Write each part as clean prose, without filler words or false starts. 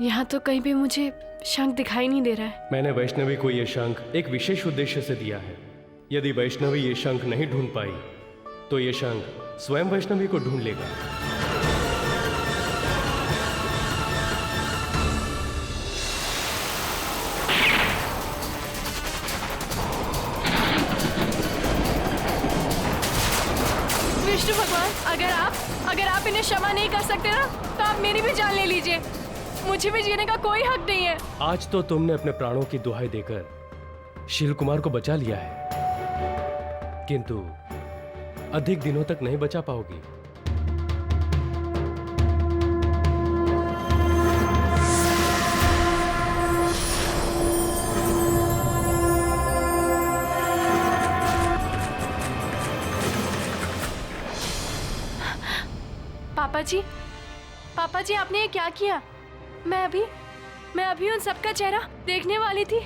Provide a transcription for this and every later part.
यहाँ तो कहीं भी मुझे शंख दिखाई नहीं दे रहा है। मैंने वैष्णवी को ये शंख एक विशेष उद्देश्य से दिया है। यदि वैष्णवी ये शंख नहीं ढूंढ पाई तो ये शंख स्वयं वैष्णवी को ढूंढ लेगा। विष्णु भगवान, अगर आप इन्हें क्षमा नहीं कर सकते ना तो आप मेरी भी जान ले लीजिए। मुझे भी जीने का कोई हक नहीं है। आज तो तुमने अपने प्राणों की दुहाई देकर शील कुमार को बचा लिया है, किंतु अधिक दिनों तक नहीं बचा पाओगी। पापा जी आपने ये क्या किया? मैं अभी उन सबका चेहरा देखने वाली थी।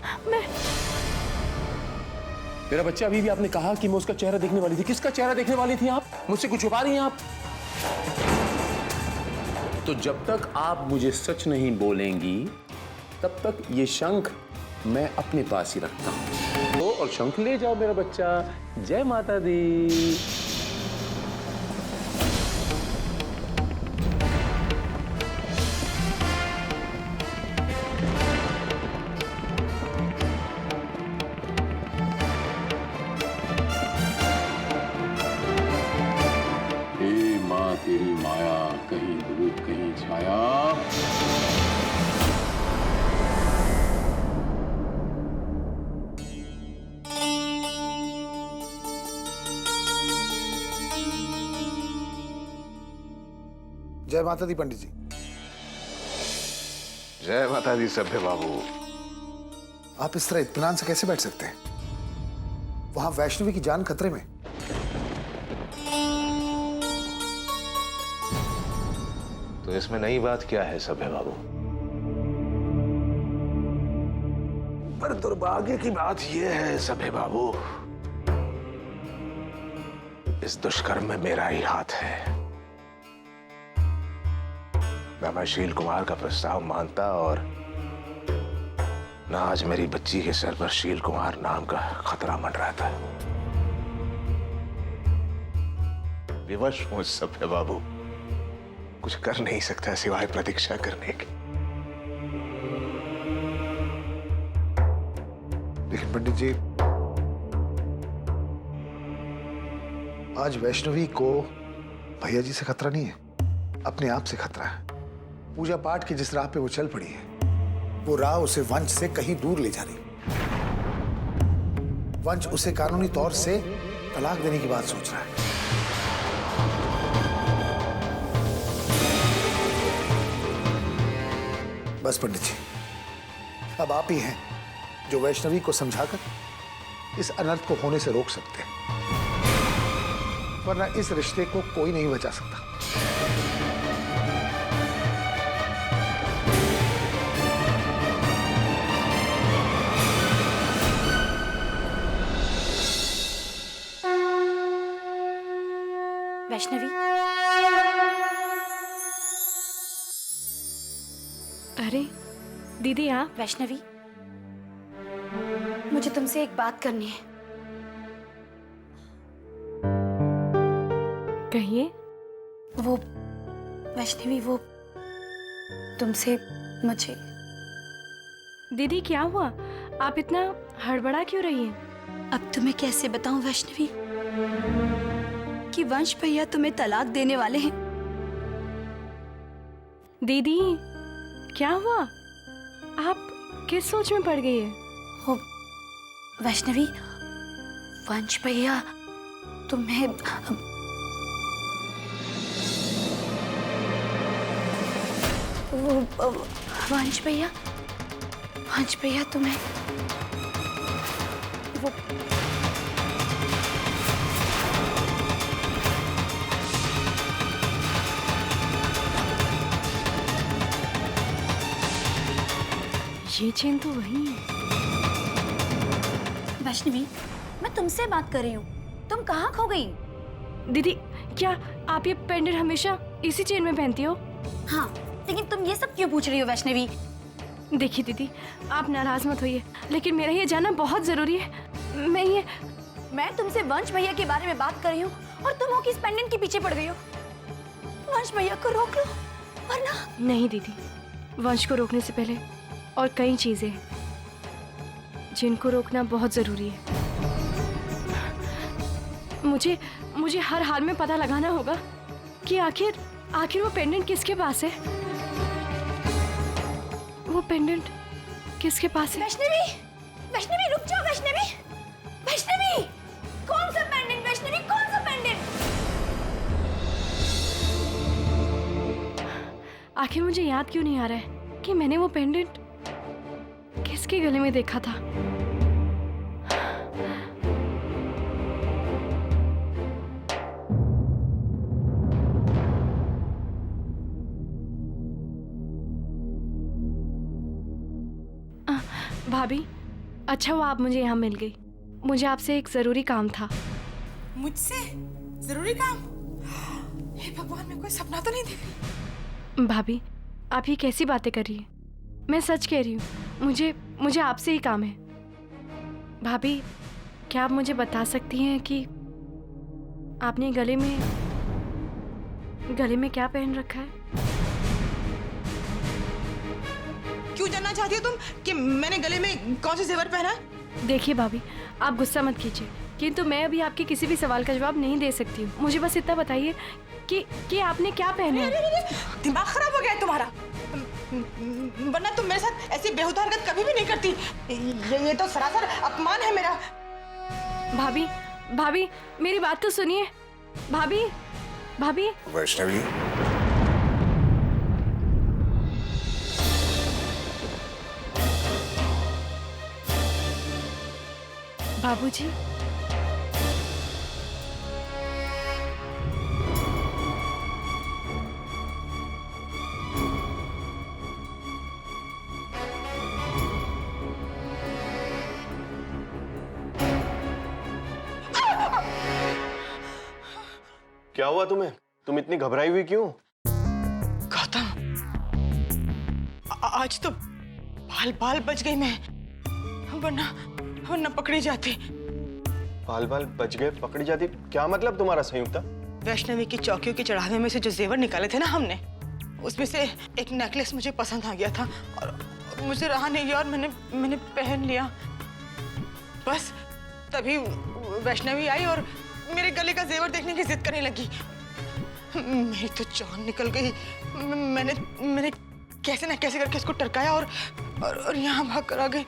मेरा बच्चा, अभी भी आपने कहा कि मैं उसका चेहरा देखने वाली थी। किसका चेहरा देखने वाली थी आप? मुझसे कुछ छुपा रही हैं आप? तो जब तक आप मुझे सच नहीं बोलेंगी तब तक ये शंख मैं अपने पास ही रखता हूं। तो और शंख ले जाओ मेरा बच्चा। जय माता दी। तेरी माया कहीं धूप कहीं छाया। जय माता दी पंडित जी। जय माता दी सभ्य बाबू। आप इस तरह इत्मीनान से कैसे बैठ सकते हैं? वहां वैष्णवी की जान खतरे में। तो इसमें नई बात क्या है सभ्य बाबू? पर दुर्भाग्य की बात यह है सभ्य बाबू, इस दुष्कर्म में मेरा ही हाथ है। न मैं शील कुमार का प्रस्ताव मानता और न आज मेरी बच्ची के सर पर शील कुमार नाम का खतरा मंडराता है। विवश हूं सभ्य बाबू, कुछ कर नहीं सकता सिवाय प्रतीक्षा करने की। लेकिन पंडित जी, आज वैष्णवी को भैया जी से खतरा नहीं है, अपने आप से खतरा है। पूजा पाठ की जिस राह पे वो चल पड़ी है, वो राह उसे वंश से कहीं दूर ले जा रही। वंश उसे कानूनी तौर से तलाक देने की बात सोच रहा है। बस पंडित जी, अब आप ही हैं जो वैष्णवी को समझाकर इस अनर्थ को होने से रोक सकते हैं, वरना इस रिश्ते को कोई नहीं बचा सकता। वैष्णवी, अरे दीदी आप? वैष्णवी, मुझे तुमसे एक बात करनी है। कहिए। वो वैष्णवी, वो तुमसे मुझे। दीदी क्या हुआ? आप इतना हड़बड़ा क्यों रही हैं? अब तुम्हें कैसे बताऊं वैष्णवी कि वंश भैया तुम्हें तलाक देने वाले हैं। दीदी क्या हुआ? आप किस सोच में पड़ गई है? हो वैष्णवी, वंश भैया तुम्हें वंश भैया तुम्हें वो ये चेन तो वही है। वैष्णवी, मैं तुमसे बात कर रही हूँ, तुम कहाँ खो गई? दीदी क्या आप ये पेंडेंट हमेशा इसी चेन में पहनती हो? हाँ, लेकिन तुम ये सब क्यों पूछ रही हो वैष्णवी? देखिए दीदी, आप नाराज मत होइए, लेकिन मेरा ये जानना बहुत जरूरी है। मैं तुमसे वंश भैया के बारे में बात कर रही हूँ और तुम हो कि इस पेंडेंट के पीछे पड़ गई हो। वंश भैया को रोक लो वरना। नहीं दीदी, वंश को रोकने से पहले और कई चीजें हैं जिनको रोकना बहुत जरूरी है। मुझे हर हाल में पता लगाना होगा कि आखिर वो पेंडेंट किसके पास है। वो पेंडेंट किसके पास है? वैष्णवी रुक जाओ। वैष्णवी कौन सा पेंडेंट? वैष्णवी कौन सा पेंडेंट? आखिर मुझे याद क्यों नहीं आ रहा है कि मैंने वो पेंडेंट किसके गले में देखा था। भाभी, अच्छा हुआ आप मुझे यहाँ मिल गई। मुझे आपसे एक जरूरी काम था। मुझसे जरूरी काम? हे भगवान, मैं कोई सपना तो नहीं देख रही? भाभी, आप ये कैसी बातें कर रही हैं? मैं सच कह रही हूँ, मुझे आपसे ही काम है। भाभी, क्या आप मुझे बता सकती हैं कि आपने गले में क्या पहन रखा है? क्यों जानना चाहती हो तुम कि मैंने गले में कौन सा जेवर पहना है? देखिए भाभी, आप गुस्सा मत कीजिए, किंतु मैं अभी आपके किसी भी सवाल का जवाब नहीं दे सकती हूँ। मुझे बस इतना बताइए कि आपने क्या पहना है। दिमाग खराब हो गया है तुम्हारा? वरना तुम मेरे साथ ऐसी बेहुदा हरकत कभी भी नहीं करती। ये तो सरासर अपमान है मेरा। भाभी, मेरी बात तो सुनिए। भाभी। वैष्णवी, बाबूजी, क्या हुआ तुम्हें? तुम इतनी घबराई हुई क्यों? गौतम, आज तो बाल बच गई मैं, वरना पकड़ी जाती। बाल बच गए, पकड़ी जाती? क्या मतलब तुम्हारा संयुक्ता? वैष्णवी की चौकियों के चढ़ावे में से जो जेवर निकाले थे ना हमने, उसमें से एक नेकलेस मुझे पसंद आ गया था और मुझे रहा नहीं गया और मैंने पहन लिया। बस तभी वैष्णवी आई और मेरे गले का जेवर देखने की जिद करने लगी। मेरी तो जान निकल गई। मैंने कैसे ना कैसे करके उसको टरकाया और यहाँ भाग कर आ गई।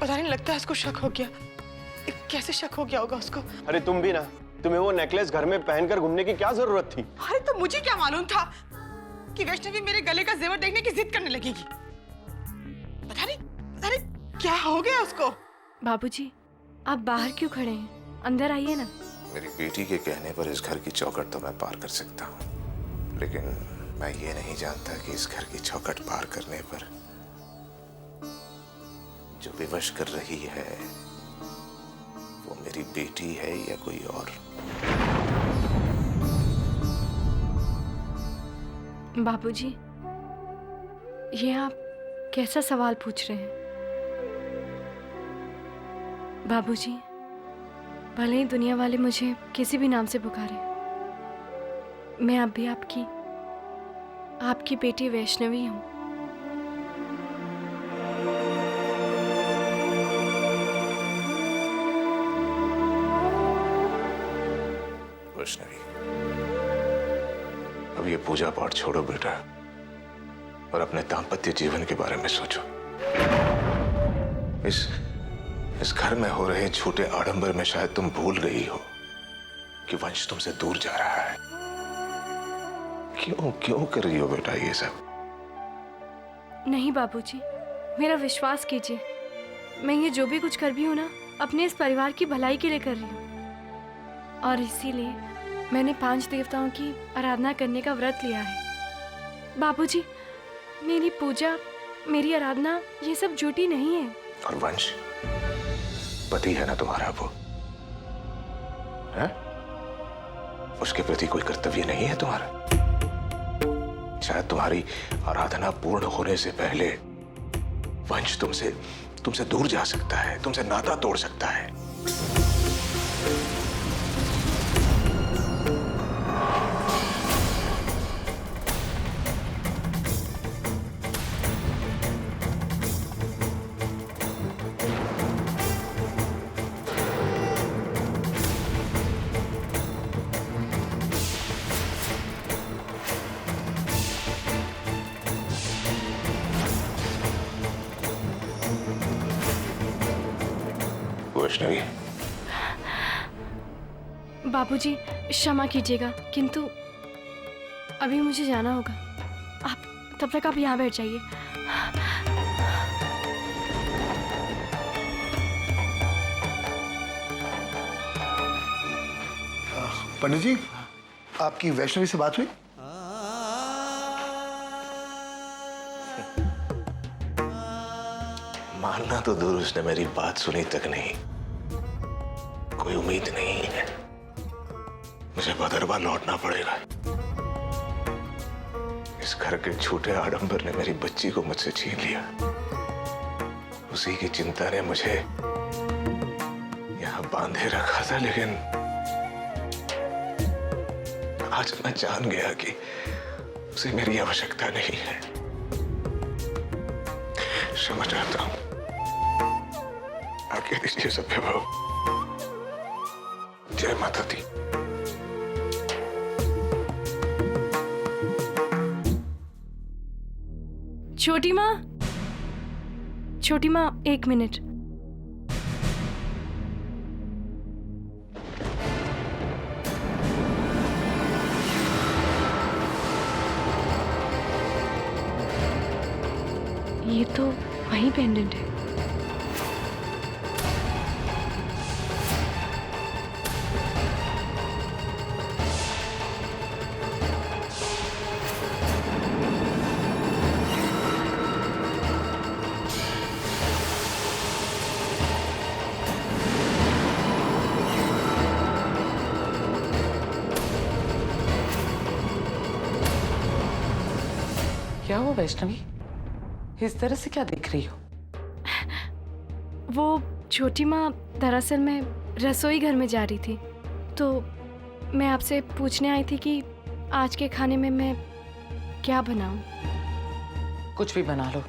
पता नहीं, लगता है उसको शक हो गया। कैसे शक हो गया होगा उसको? अरे तुम भी ना, तुम्हें वो नेकलेस घर में पहनकर घूमने की क्या जरूरत थी? अरे तो मुझे क्या मालूम था कि वैष्णवी मेरे गले का जेवर देखने की जिद करने लगेगी। पता नहीं क्या हो गया उसको। बाबूजी, आप बाहर क्यों खड़े हैं? अंदर आइए ना। मेरी बेटी के कहने पर इस घर की चौखट तो मैं पार कर सकता हूँ, लेकिन मैं ये नहीं जानता कि इस घर की चौखट पार करने पर जो विवश कर रही है वो मेरी बेटी है या कोई और। बाबूजी, ये आप कैसा सवाल पूछ रहे हैं? बाबूजी, भले ही दुनिया वाले मुझे किसी भी नाम से पुकारे, मैं अब भी आपकी बेटी वैष्णवी हूँ। वैष्णवी, अब ये पूजा पाठ छोड़ो बेटा और अपने दाम्पत्य जीवन के बारे में सोचो। इस घर में हो रहे छोटे आडंबर में शायद तुम भूल गई हो कि वंश तुमसे दूर जा रहा है। क्यों कर रही हो बेटा ये सब? नहीं बाबूजी, मेरा विश्वास कीजिए, मैं ये जो भी कुछ कर भी हूँ ना, अपने इस परिवार की भलाई के लिए कर रही हूँ। और इसीलिए मैंने 5 देवताओं की आराधना करने का व्रत लिया है। बाबूजी, मेरी पूजा, मेरी आराधना ये सब झूठी नहीं है। और वंश पति है ना तुम्हारा, वो है? उसके प्रति कोई कर्तव्य नहीं है तुम्हारा? शायद तुम्हारी आराधना पूर्ण होने से पहले वंश तुमसे दूर जा सकता है, तुमसे नाता तोड़ सकता है। वैष्णवी, बाबूजी क्षमा कीजिएगा, किंतु अभी मुझे जाना होगा। आप तब तक आप यहाँ बैठ जाइए। पंडित जी, आपकी वैष्णवी से बात हुई? मानना तो दूर, उसने मेरी बात सुनी तक नहीं। कोई उम्मीद नहीं है, मुझे भदरवा लौटना पड़ेगा। इस घर के छोटे आडंबर ने मेरी बच्ची को मुझसे छीन लिया। उसी की चिंता ने मुझे यहां बांधे रखा था, लेकिन आज मैं जान गया कि उसे मेरी आवश्यकता नहीं है। क्षमा चाहता हूं। आज्ञा दीजिए सभ्य भाव। जय माता दी। छोटी माँ, छोटी माँ, 1 मिनट। ये तो वही पेंडेंट है। क्या हुआ वैष्णवी, इस तरह से क्या देख रही हो? वो छोटी माँ, दरअसल मैं रसोई घर में जा रही थी, तो मैं आपसे पूछने आई थी कि आज के खाने में मैं क्या बनाऊं। कुछ भी बना लो,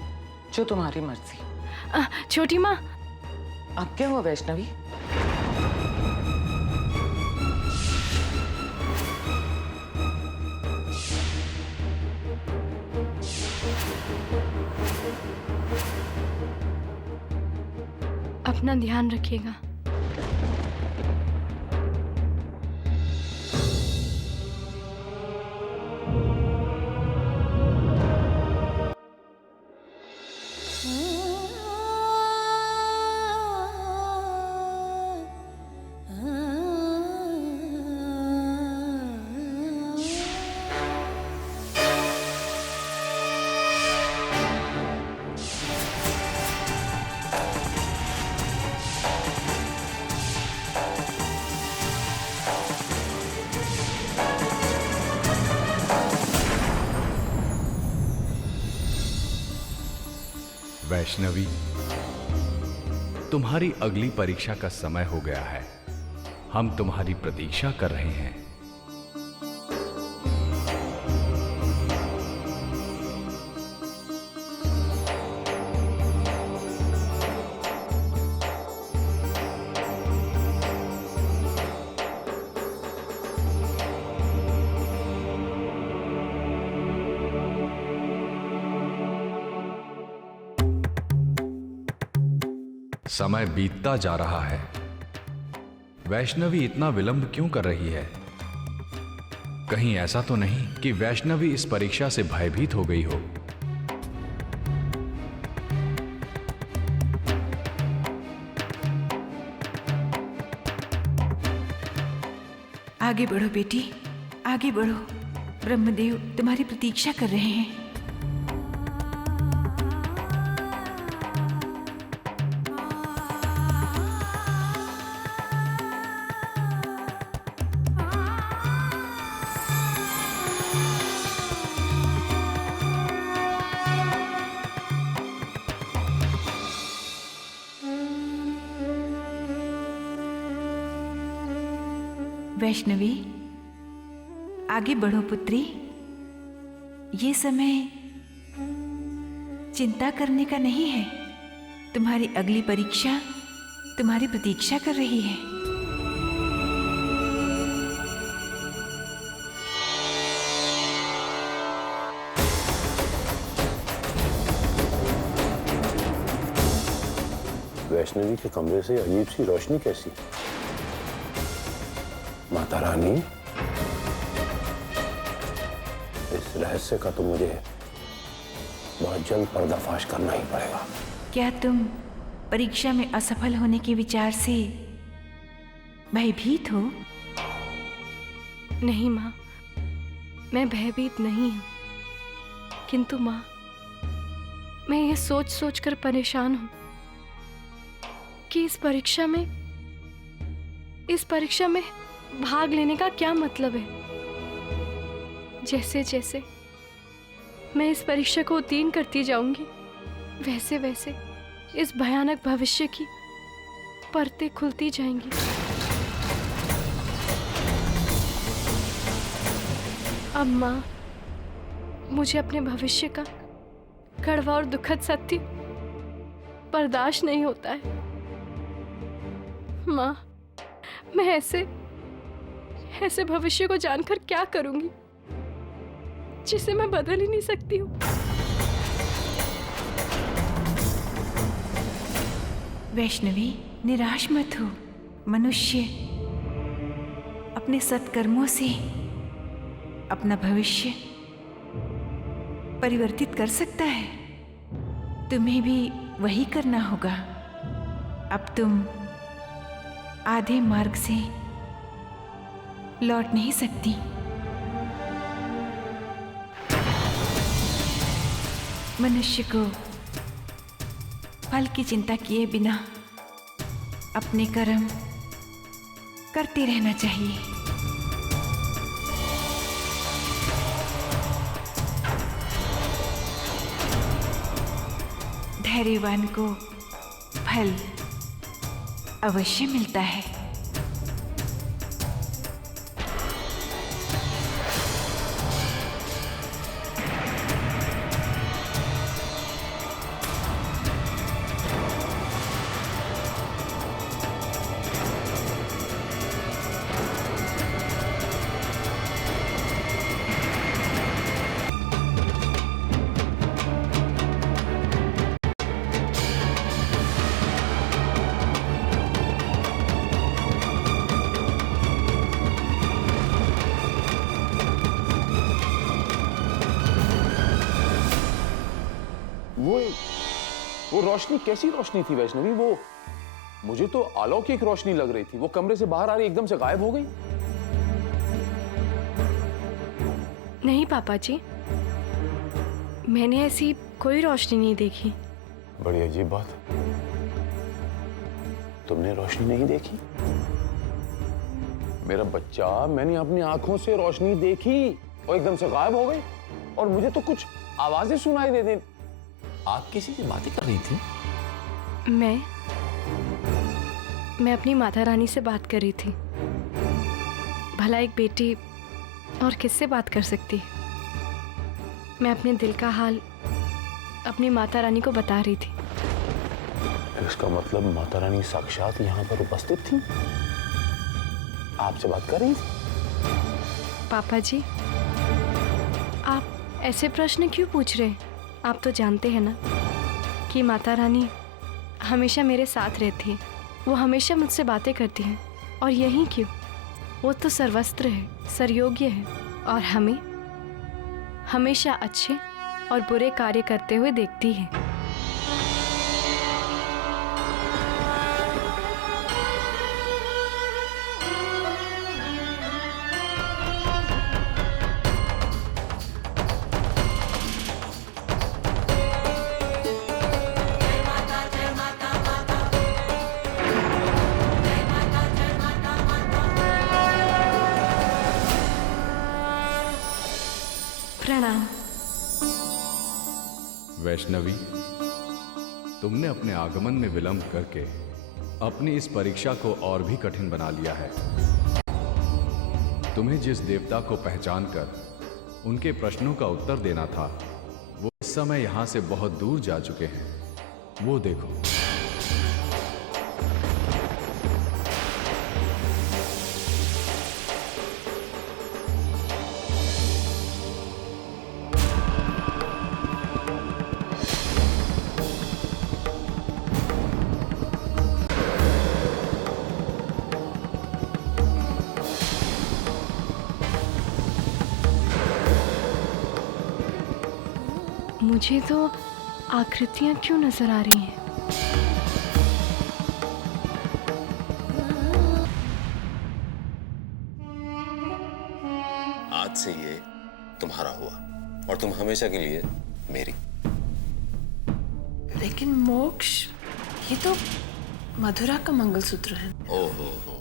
जो तुम्हारी मर्जी। छोटी माँ, अब क्या हुआ वैष्णवी? अपना ध्यान रखिएगा। वैष्णवी, तुम्हारी अगली परीक्षा का समय हो गया है। हम तुम्हारी प्रतीक्षा कर रहे हैं। समय बीतता जा रहा है। वैष्णवी इतना विलंब क्यों कर रही है? कहीं ऐसा तो नहीं कि वैष्णवी इस परीक्षा से भयभीत हो गई हो? आगे बढ़ो बेटी, आगे बढ़ो। ब्रह्मदेव तुम्हारी प्रतीक्षा कर रहे हैं। वैष्णवी, आगे बढ़ो पुत्री। ये समय चिंता करने का नहीं है। तुम्हारी अगली परीक्षा तुम्हारी प्रतीक्षा कर रही है। वैष्णवी के कमरे से अजीब सी रोशनी कैसी? माता रानी, इस रहस्य का तो मुझे बहुत जल्द पर्दाफाश करना ही पड़ेगा। क्या तुम परीक्षा में असफल होने के विचार से भयभीत हो? नहीं माँ, मैं भयभीत नहीं हूँ, किंतु माँ, मैं ये सोच सोच कर परेशान हूँ कि इस परीक्षा में भाग लेने का क्या मतलब है। जैसे जैसे मैं इस परीक्षा को उत्तीर्ण करती जाऊंगी, वैसे वैसे इस भयानक भविष्य की परतें खुलती जाएंगी। अब माँ, मुझे अपने भविष्य का कड़वा और दुखद सत्य बर्दाश्त नहीं होता है। माँ, मैं ऐसे भविष्य को जानकर क्या करूंगी जिसे मैं बदल ही नहीं सकती हूँ। वैष्णवी, निराश मत हो। मनुष्य अपने सत्कर्मों से अपना भविष्य परिवर्तित कर सकता है। तुम्हें भी वही करना होगा। अब तुम आधे मार्ग से लौट नहीं सकती। मनुष्य को फल की चिंता किए बिना अपने कर्म करते रहना चाहिए। धैर्यवान को फल अवश्य मिलता है। वो रोशनी कैसी रोशनी थी वैष्णवी? वो मुझे तो अलौकिक रोशनी लग रही थी। वो कमरे से बाहर आ रही एकदम से गायब हो गई। नहीं पापा जी, मैंने ऐसी कोई रोशनी नहीं देखी। बड़ी अजीब बात, तुमने रोशनी नहीं देखी? मेरा बच्चा, मैंने अपनी आंखों से रोशनी देखी और एकदम से गायब हो गई। और मुझे तो कुछ आवाजें सुनाई दे दी। आप किसी से बातें कर रही थी? मैं अपनी माता रानी से बात कर रही थी। भला एक बेटी और किससे बात कर सकती है? मैं अपने दिल का हाल अपनी माता रानी को बता रही थी। इसका मतलब माता रानी साक्षात यहाँ पर उपस्थित थी, आपसे बात कर रही थी? पापा जी, आप ऐसे प्रश्न क्यों पूछ रहे हैं? आप तो जानते हैं ना कि माता रानी हमेशा मेरे साथ रहती है। वो हमेशा मुझसे बातें करती हैं। और यही क्यों, वो तो सर्वस्त्र है, सर्वयोग्य है और हमें हमेशा अच्छे और बुरे कार्य करते हुए देखती है। प्रणाम। वैष्णवी, तुमने अपने आगमन में विलंब करके अपनी इस परीक्षा को और भी कठिन बना लिया है। तुम्हें जिस देवता को पहचान कर उनके प्रश्नों का उत्तर देना था, वो इस समय यहां से बहुत दूर जा चुके हैं। वो देखो। मुझे तो आकृतियां क्यों नजर आ रही हैं? आज से ये तुम्हारा हुआ और तुम हमेशा के लिए मेरी। लेकिन मोक्ष, ये तो मधुरा का मंगलसूत्र है। ओहो हो,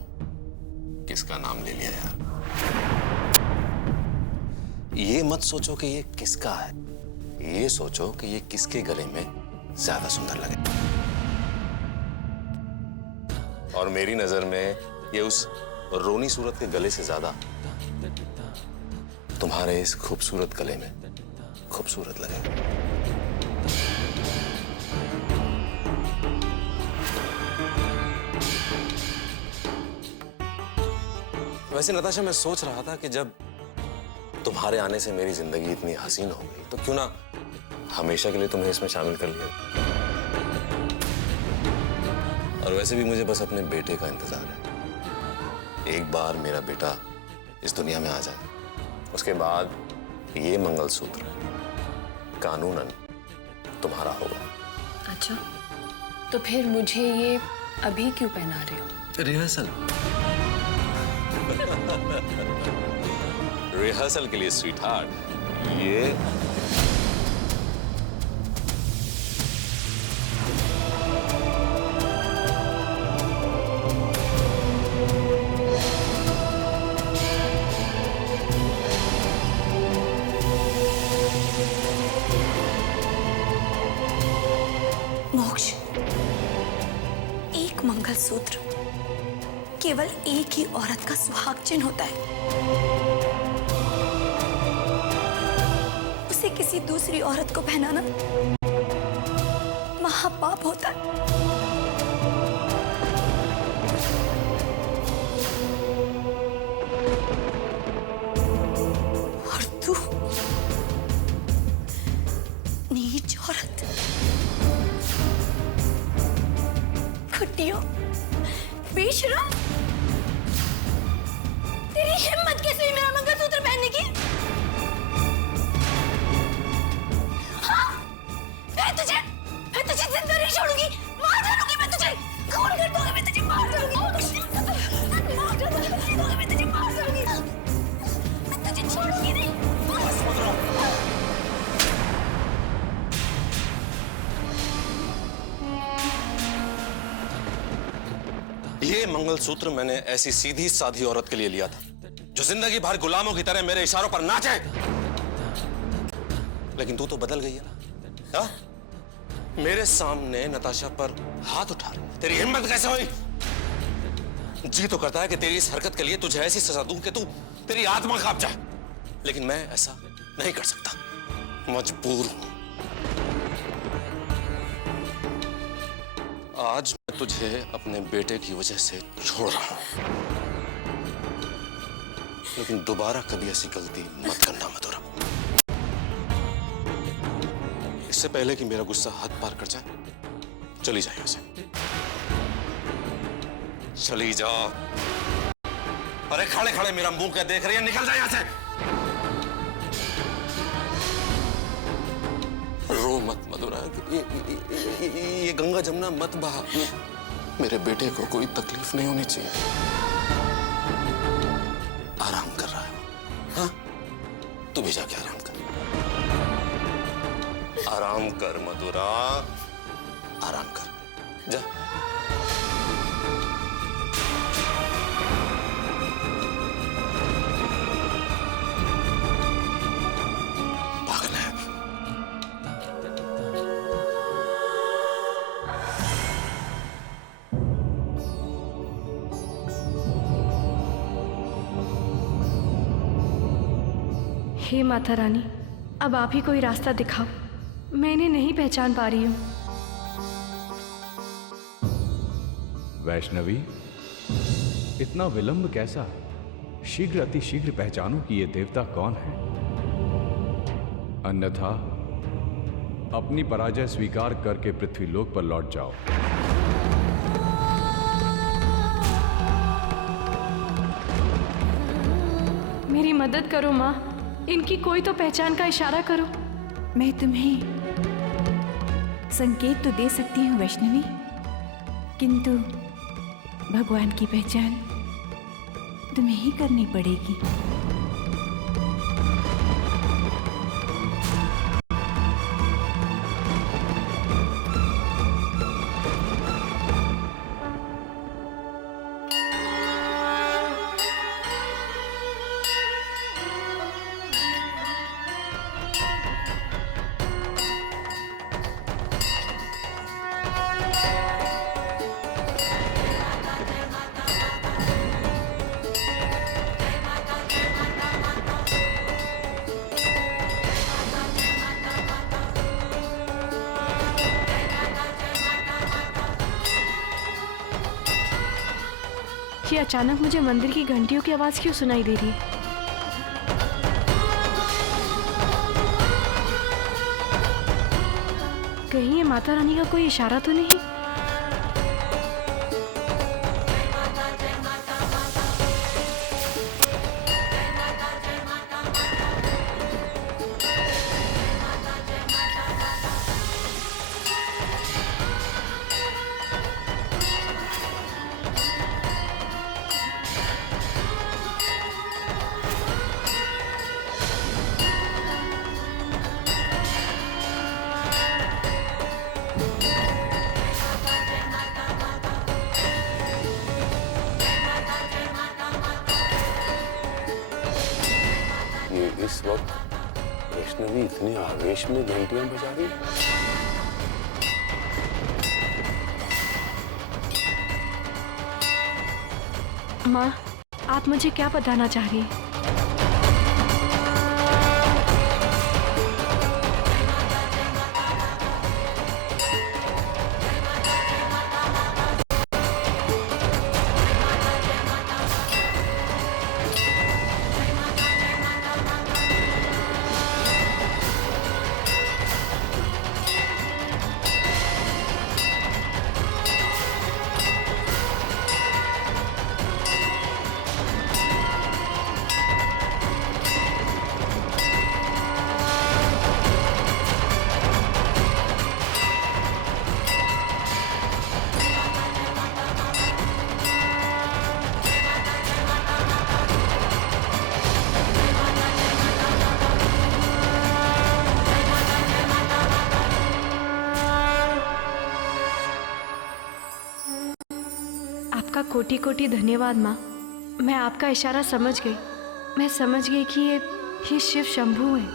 किसका नाम ले लिया यार। ये मत सोचो कि ये किसका है, ये सोचो कि ये किसके गले में ज्यादा सुंदर लगे। और मेरी नजर में ये उस रोनी सूरत के गले से ज्यादा तुम्हारे इस खूबसूरत गले में खूबसूरत लगे। वैसे नताशा, मैं सोच रहा था कि जब तुम्हारे आने से मेरी जिंदगी इतनी हसीन हो गई, तो क्यों ना हमेशा के लिए तुम्हें इसमें शामिल कर लिया। और वैसे भी मुझे बस अपने बेटे का इंतजार है। एक बार मेरा बेटा इस दुनिया में आ जाए, उसके बाद ये मंगलसूत्र कानूनन तुम्हारा होगा। अच्छा, तो फिर मुझे ये अभी क्यों पहना रहे हो? रिहर्सल रिहर्सल के लिए स्वीट हार्ट। ये मोक्ष, एक मंगलसूत्र केवल एक ही औरत का सुहाग चिन्ह होता है। उसे किसी दूसरी औरत को पहनाना महापाप होता है। और तू नीच औरत, खुटियो, बेशरम, तेरी हिम्मत कैसे हुई मेरा मंगलसूत्र पहनने की? हाँ, मैं तुझे जिंदा नहीं छोड़ूंगी, मार डालूंगी मैं तुझे, खून कर दूंगी मैं तुझे, मार डालूंगी, मार डालूंगी मैं तुझे, मार डालूंगी, मैं तुझे छोड़ूंगी नहीं। ये मंगलसूत्र मैंने ऐसी सीधी साधी औरत के लिए लिया था जो जिंदगी भर गुलामों की तरह मेरे इशारों पर नाचे। लेकिन तू तो बदल गई है ना। हा? मेरे सामने नताशा पर हाथ उठा रही। तेरी हिम्मत कैसे हुई? जी तो करता है कि तेरी इस हरकत के लिए तुझे ऐसी सजा दूं कि तेरी आत्मा कांप जाए, लेकिन मैं ऐसा नहीं कर सकता, मजबूर हूं। आज मैं तुझे अपने बेटे की वजह से छोड़ रहा हूं, लेकिन दोबारा कभी ऐसी गलती मत करना मधुरा। इससे पहले कि मेरा गुस्सा हद पार कर जाए, चली जा यहां से, चली जा। अरे खड़े खड़े मेरा मुंह क्या देख रही है? निकल जा यहां से। रो मत मधुरा, ये गंगा जमुना मत बहा। मेरे बेटे को कोई तकलीफ नहीं होनी चाहिए। आराम कर रहा है, हाँ? तू भी जाके आराम कर। आराम कर मधुरा, आराम कर, जा। हे माता रानी, अब आप ही कोई रास्ता दिखाओ, मैं इन्हें नहीं पहचान पा रही हूँ। वैष्णवी, इतना विलंब कैसा? शीघ्र अति शीघ्र पहचानो कि ये देवता कौन है, अन्यथा अपनी पराजय स्वीकार करके पृथ्वीलोक पर लौट जाओ। मेरी मदद करो माँ, इनकी कोई तो पहचान का इशारा करो। मैं तुम्हें संकेत तो दे सकती हूँ वैष्णवी, किंतु भगवान की पहचान तुम्हें ही करनी पड़ेगी। ये अचानक मुझे मंदिर की घंटियों की आवाज क्यों सुनाई दे रही है? कहीं ये माता रानी का कोई इशारा तो नहीं? इस वक्त वैष्णवी इतने आवेश में घंटियां बजा रही है। माँ, आप मुझे क्या बताना चाह रही हैं? आपका कोटि कोटि धन्यवाद माँ। मैं आपका इशारा समझ गई। मैं समझ गई कि ये शिव शंभू है।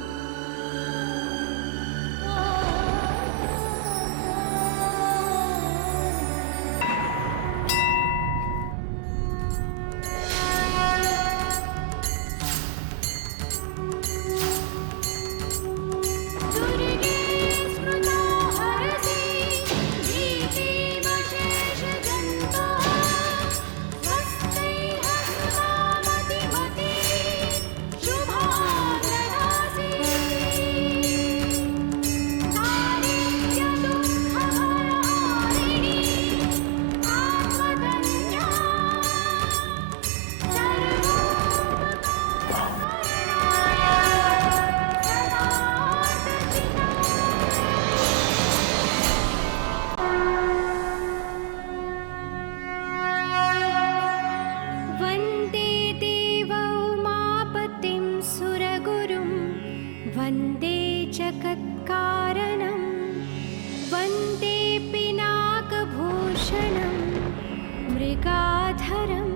वन्दे जगत्कारणं वन्दे पिनाकभूषणं मृगाधरं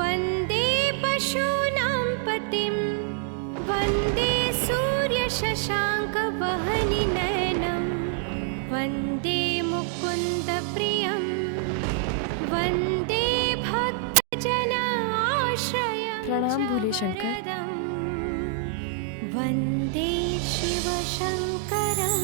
वन्दे पशूनां पतिं वन्दे सूर्यशशाङ्कवहनिनयनं वन्दे मुकुन्दप्रियं वन्दे भक्तजनाश्रयं प्रणाम भोले शंकर। वन्दे शिवशङ्करम्।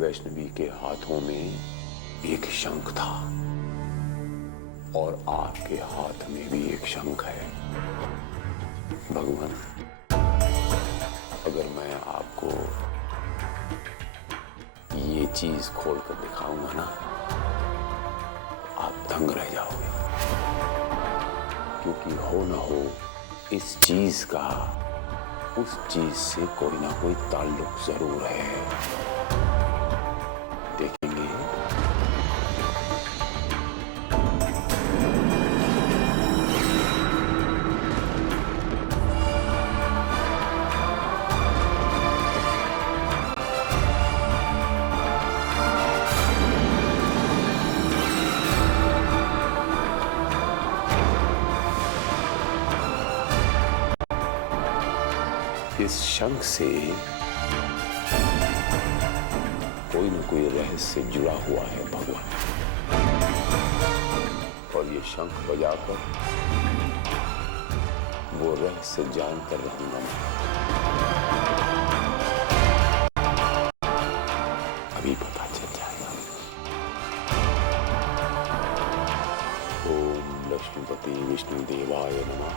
वैष्णवी के हाथों में एक शंख था और आपके हाथ में भी एक शंख है। भगवान, अगर मैं आपको ये चीज खोलकर दिखाऊंगा ना, आप दंग रह जाओगे, क्योंकि हो ना हो इस चीज का उस चीज से कोई ना कोई ताल्लुक जरूर है। देखेंगे। इस शंख से कोई न कोई रहस्य जुड़ा हुआ है भगवान, और ये शंख बजाकर वो रहस्य जानकर रहूंगा मैं। अभी पता चल जाएगा। ओम लक्ष्मीपति विष्णुदेवाय नमः।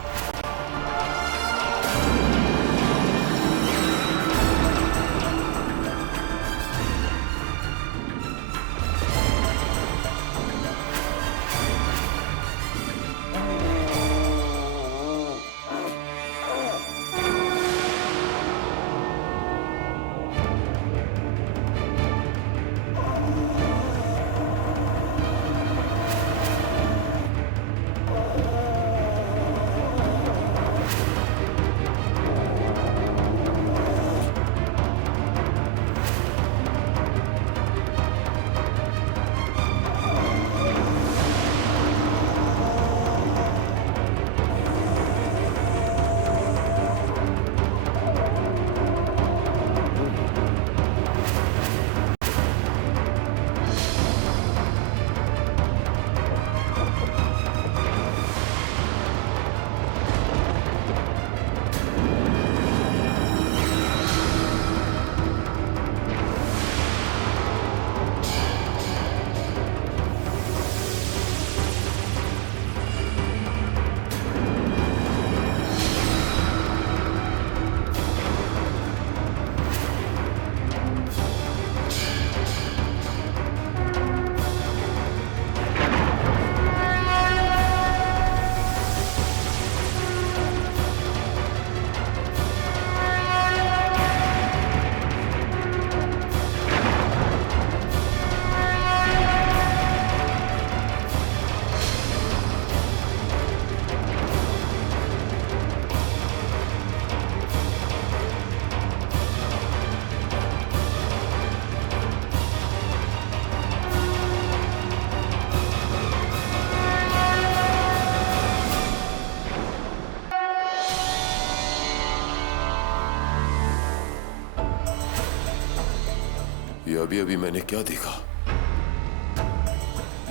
ये अभी मैंने क्या देखा?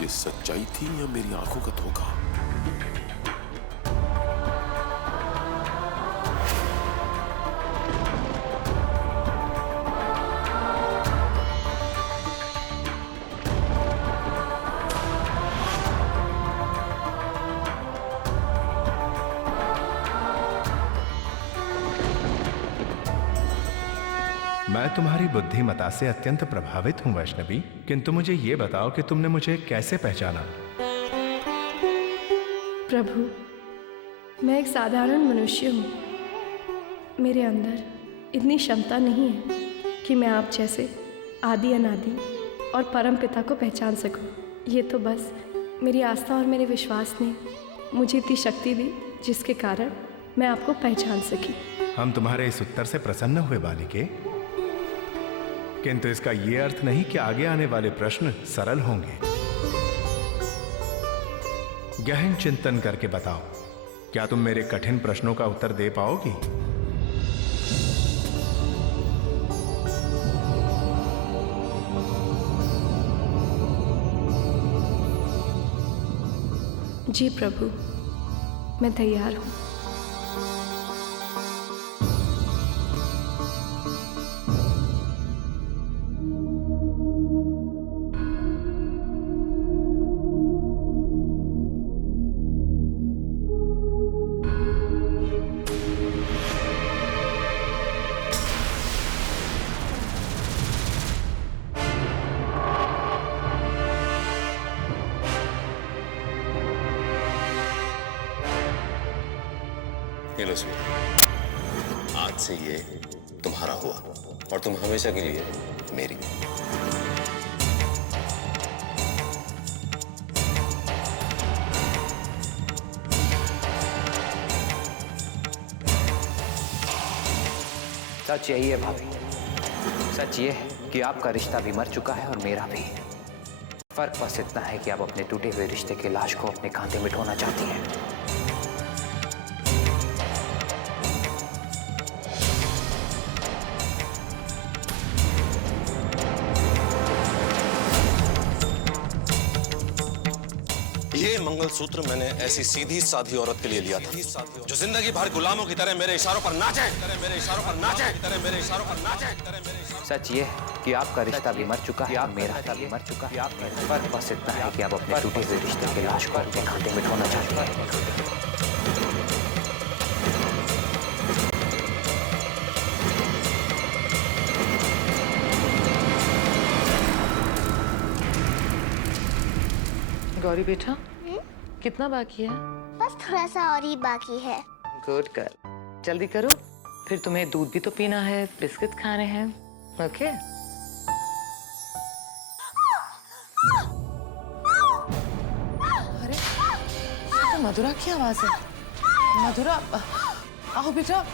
ये सच्चाई थी या मेरी आंखों का धोखा? मैं तुम्हारी बुद्धिमता से अत्यंत प्रभावित हूं वैष्णवी, किंतु मुझे ये बताओ कि तुमने मुझे कैसे पहचाना? प्रभु, मैं एक साधारण मनुष्य हूँ। मेरे अंदर इतनी क्षमता नहीं है कि मैं आप जैसे आदि अनादि और परम पिता को पहचान सकूं। ये तो बस मेरी आस्था और मेरे विश्वास ने मुझे इतनी शक्ति दी जिसके कारण मैं आपको पहचान सकी। हम तुम्हारे इस उत्तर से प्रसन्न हुए बालिके, किंतु इसका यह अर्थ नहीं कि आगे आने वाले प्रश्न सरल होंगे। गहन चिंतन करके बताओ, क्या तुम मेरे कठिन प्रश्नों का उत्तर दे पाओगी? जी प्रभु, मैं तैयार हूँ। ये लो स्वीटी, आज से ये तुम्हारा हुआ और तुम हमेशा के लिए मेरी। सच यही है भाभी, सच ये है कि आपका रिश्ता भी मर चुका है और मेरा भी। फर्क बस इतना है कि आप अपने टूटे हुए रिश्ते की लाश को अपने कांधे में ढोना चाहती हैं। ये मंगलसूत्र मैंने ऐसी सीधी साधी औरत के लिए लिया था जो जिंदगी भर गुलामों की तरह मेरे इशारों पर नाचे, मेरे इशारों पर नाचे, मेरे इशारों पर नाचे। सच ये है कि आपका रिश्ता भी मर चुका है, मेरा भी मर चुका है। फर्क बस इतना है कि आप अपने टूटे हुए रिश्ते की लाश को अपने कांधे में ढोना चाहते हैं। गौरी बेटा, कितना बाकी है? बस थोड़ा सा और ही बाकी है। गुड गर्ल, जल्दी करो, फिर तुम्हें दूध भी तो पीना है, बिस्किट खाने हैं। ओके? अरे, ये तो मधुरा की आवाज है। मधुरा, आओ बेटा।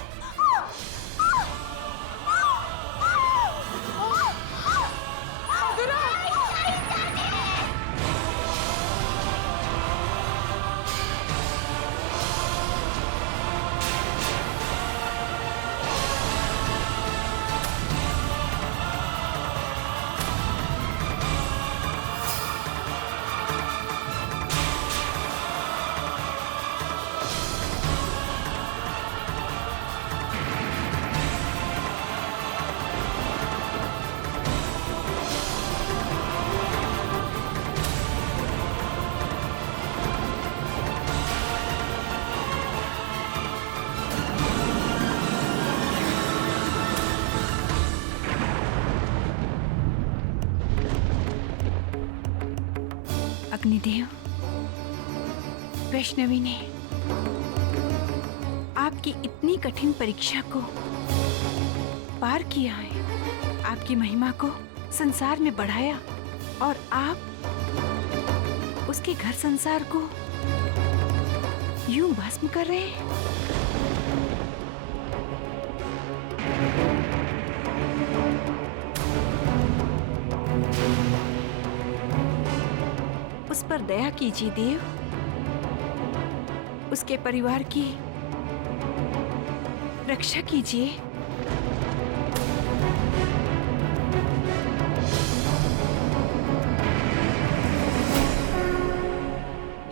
अग्निदेव, वैष्णवी ने आपकी इतनी कठिन परीक्षा को पार किया है, आपकी महिमा को संसार में बढ़ाया और आप उसके घर संसार को यूं भस्म कर रहे हैं। उस पर दया कीजिए देव, उसके परिवार की रक्षा कीजिए।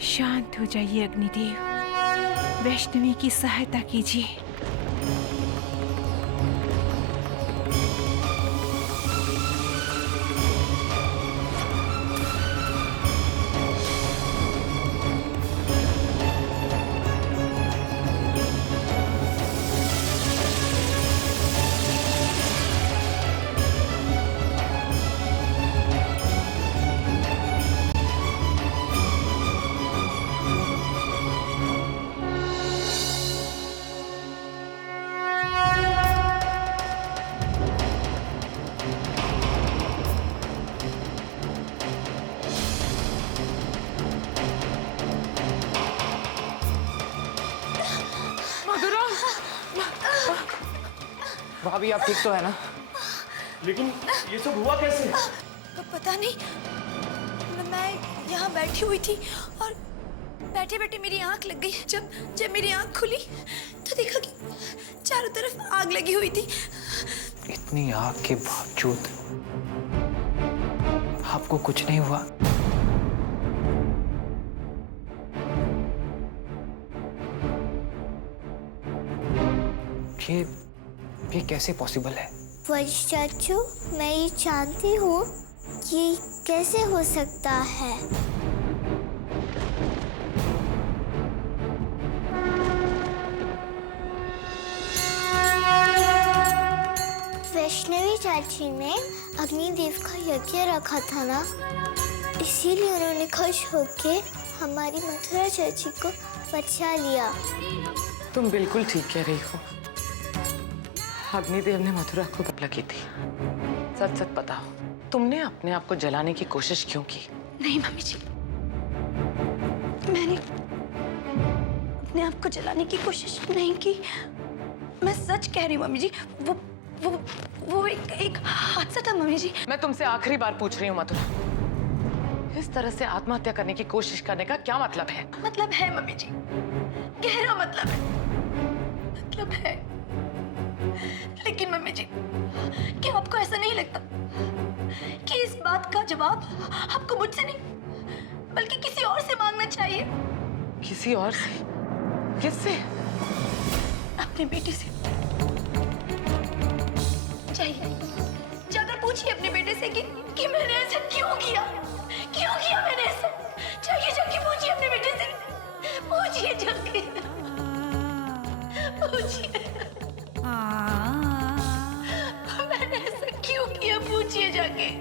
शांत हो जाइए अग्निदेव, वैष्णवी की सहायता कीजिए। भाभी आप ठीक तो है ना? लेकिन ये सब हुआ कैसे? पता नहीं, मैं यहाँ बैठी हुई थी और बैठे बैठे मेरी आंख लग गई। जब मेरी आंख खुली तो देखा कि चारों तरफ आग लगी हुई थी। इतनी आग के बावजूद आपको कुछ नहीं हुआ? ये कैसे पॉसिबल है? वंश चाचू, मैं ये जानती हूँ कि कैसे हो सकता है। वैष्णवी चाची ने अग्निदेव का यज्ञ रखा था ना, इसीलिए उन्होंने खुश होके हमारी मथुरा चाची को बचा लिया। तुम बिल्कुल ठीक कह रही हो। अग्निदेव ने मथुरा को बदला की थी। सच सच बताओ, तुमने अपने आप को जलाने की कोशिश क्यों की? नहीं मम्मी जी, मैंने अपने आप को जलाने की कोशिश नहीं की। मैं सच कह रही हूँ मम्मी जी। वो एक हादसा था मम्मी जी। मैं तुमसे आखिरी बार पूछ रही हूँ मथुरा, इस तरह से आत्महत्या करने की कोशिश करने का क्या मतलब है? मतलब है मम्मी जी, गहरा मतलब है। लेकिन मम्मी जी, क्या आपको ऐसा नहीं लगता कि इस बात का जवाब आपको मुझसे नहीं बल्कि किसी और से मांगना चाहिए? किसी और से? किससे? अपने बेटे से। चाहिए जाकर पूछिए अपने बेटे से कि मैंने ऐसा क्यों किया मैंने ऐसा। चाहिए जाके पूछिए अपने बेटे से, पूछिए जाके, पूछिए मैंने ऐसा क्यों किया, पूछिए जाके।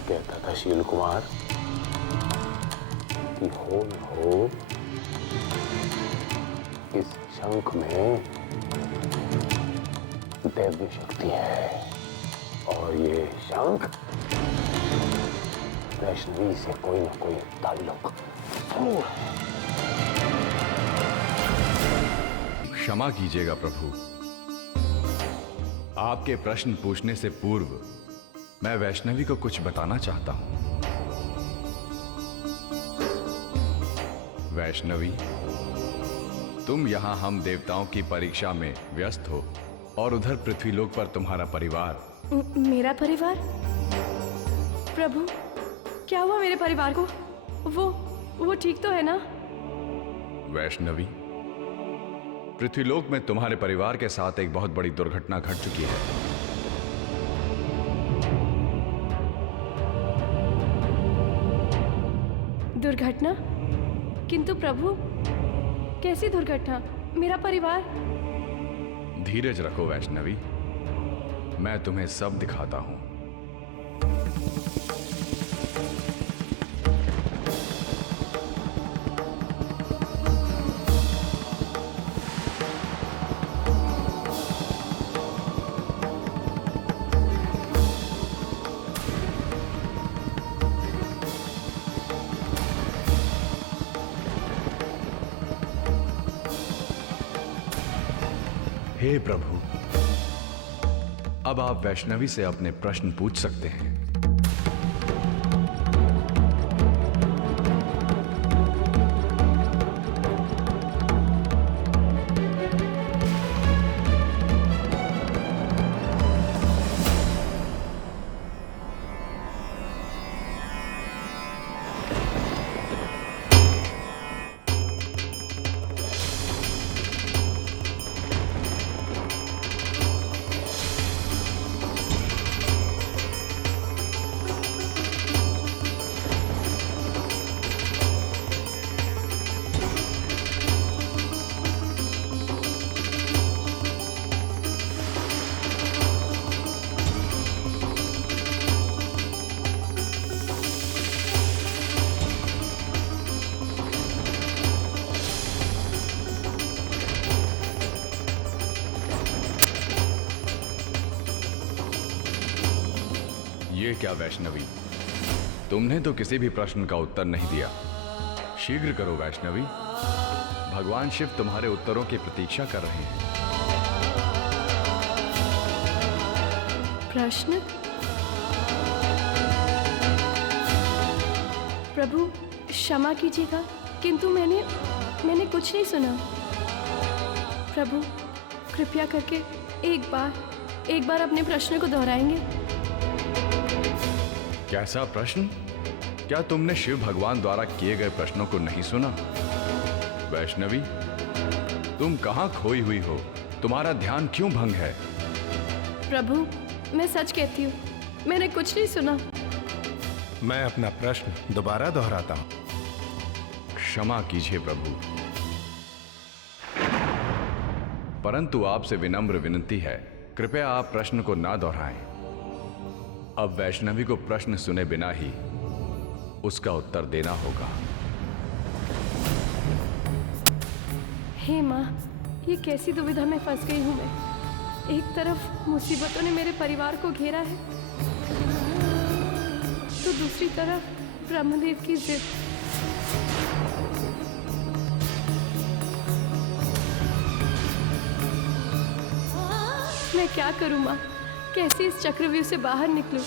कहता था शील कुमार कि हो न हो इस शंख में दैवीय शक्ति है और ये शंख वैष्णवी से कोई ना कोई ताल्लुक जरूर है। क्षमा कीजिएगा प्रभु, आपके प्रश्न पूछने से पूर्व मैं वैष्णवी को कुछ बताना चाहता हूं। वैष्णवी, तुम यहां हम देवताओं की परीक्षा में व्यस्त हो और उधर पृथ्वीलोक पर तुम्हारा परिवार। मेरा परिवार? प्रभु, क्या हुआ मेरे परिवार को? वो ठीक तो है ना? वैष्णवी, पृथ्वीलोक में तुम्हारे परिवार के साथ एक बहुत बड़ी दुर्घटना घट चुकी है। दुर्घटना? किंतु प्रभु, कैसी दुर्घटना? मेरा परिवार? धीरज रखो वैष्णवी, मैं तुम्हें सब दिखाता हूं। हे प्रभु, अब आप वैष्णवी से अपने प्रश्न पूछ सकते हैं। ये क्या वैष्णवी, तुमने तो किसी भी प्रश्न का उत्तर नहीं दिया। शीघ्र करो वैष्णवी, भगवान शिव तुम्हारे उत्तरों की प्रतीक्षा कर रहे हैं। प्रश्न? प्रभु क्षमा कीजिएगा, किंतु मैंने कुछ नहीं सुना। प्रभु कृपया करके एक बार अपने प्रश्न को दोहराएंगे। कैसा प्रश्न? क्या तुमने शिव भगवान द्वारा किए गए प्रश्नों को नहीं सुना? वैष्णवी, तुम कहाँ खोई हुई हो? तुम्हारा ध्यान क्यों भंग है? प्रभु मैं सच कहती हूँ, मैंने कुछ नहीं सुना। मैं अपना प्रश्न दोबारा दोहराता हूं। क्षमा कीजिए प्रभु, परंतु आपसे विनम्र विनती है, कृपया आप प्रश्न को ना दोहराएं। अब वैष्णवी को प्रश्न सुने बिना ही उसका उत्तर देना होगा। हे माँ, ये कैसी दुविधा में फंस गई हूँ मैं। एक तरफ मुसीबतों ने मेरे परिवार को घेरा है, तो दूसरी तरफ ब्रह्मदेव की जिद। मैं क्या करूँ माँ, कैसे इस चक्रव्यूह से बाहर निकलूं?